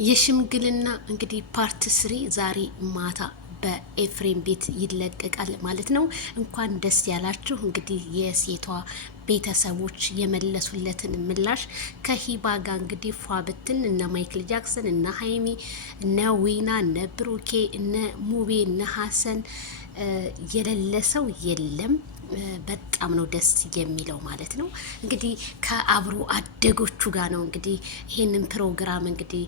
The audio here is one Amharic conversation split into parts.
የሽምግልና እንግዲህ ፓርት 3 ዛሬ ማታ በኤፍሬም ቤት ይለቀቃል ማለት ነው። እንኳን ደስ ያላችሁ። እንግዲህ የሴቷ ቤተሰቦች የመለሱለትን ምላሽ ከሂባ ጋር እንግዲህ ፏ ብትን እነ ማይክል ጃክሰን እነ ሀይሚ እነ ዊና እነ ብሩኬ እነ ሙቤ እነ ሀሰን የሌለ ሰው የለም። በጣም ነው ደስ የሚለው ማለት ነው። እንግዲህ ከአብሮ አደጎቹ ጋር ነው እንግዲህ ይህንን ፕሮግራም እንግዲህ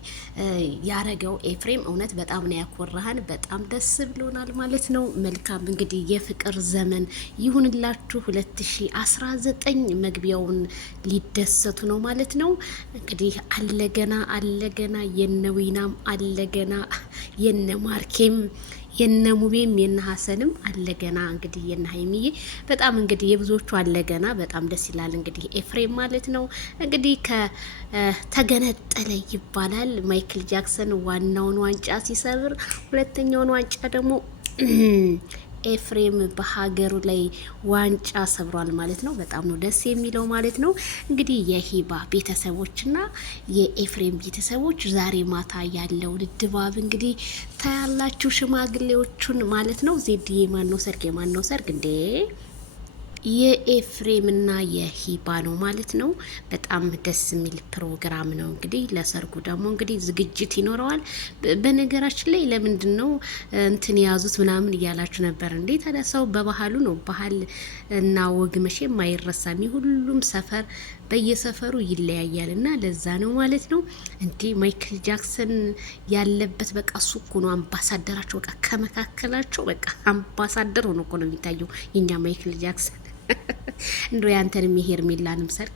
ያረገው ኤፍሬም። እውነት በጣም ነው ያኮራሃን፣ በጣም ደስ ብሎናል ማለት ነው። መልካም እንግዲህ የፍቅር ዘመን ይሁንላችሁ። 2019 መግቢያውን ሊደሰቱ ነው ማለት ነው። እንግዲህ አለገና አለገና የነዊናም አለገና የነ ማርኬም የነ ሙቤም የነ ሀሰንም አለገና እንግዲህ የነ ሀይሚዬ በጣም እንግዲህ የብዙዎቹ አለገና በጣም ደስ ይላል። እንግዲህ ኤፍሬም ማለት ነው እንግዲህ ከተገነጠለ ይባላል። ማይክል ጃክሰን ዋናውን ዋንጫ ሲሰብር፣ ሁለተኛውን ዋንጫ ደግሞ ኤፍሬም በሀገሩ ላይ ዋንጫ ሰብሯል ማለት ነው። በጣም ነው ደስ የሚለው ማለት ነው። እንግዲህ የሂባ ቤተሰቦችና የኤፍሬም ቤተሰቦች ዛሬ ማታ ያለውን ድባብ እንግዲህ ታያላችሁ። ሽማግሌዎቹን ማለት ነው። ዜድዬ ማነው ሰርግ የማነው ሰርግ እንዴ? የኤፍሬምና የሂባ ነው ማለት ነው። በጣም ደስ የሚል ፕሮግራም ነው። እንግዲህ ለሰርጉ ደግሞ እንግዲህ ዝግጅት ይኖረዋል። በነገራችን ላይ ለምንድን ነው እንትን የያዙት ምናምን እያላችሁ ነበር እንዴ? ታዲያ ሰው በባህሉ ነው። ባህል እና ወግ መቼም አይረሳም። ሁሉም ሰፈር በየሰፈሩ ይለያያል እና ለዛ ነው ማለት ነው። እንዴ ማይክል ጃክሰን ያለበት በቃ እሱ እኮ ነው አምባሳደራቸው። በቃ ከመካከላቸው በቃ አምባሳደር ሆኖ እኮ ነው የሚታየው የኛ ማይክል ጃክሰን። እንዶ ያንተንም የሄርሜላንም ሰርግ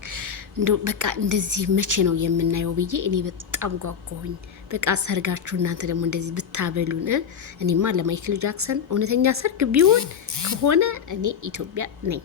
እንዶ በቃ እንደዚህ መቼ ነው የምናየው ብዬ እኔ በጣም ጓጓሁኝ። በቃ ሰርጋችሁ እናንተ ደግሞ እንደዚህ ብታበሉን። እኔማ ለማይክል ጃክሰን እውነተኛ ሰርግ ቢሆን ከሆነ እኔ ኢትዮጵያ ነኝ።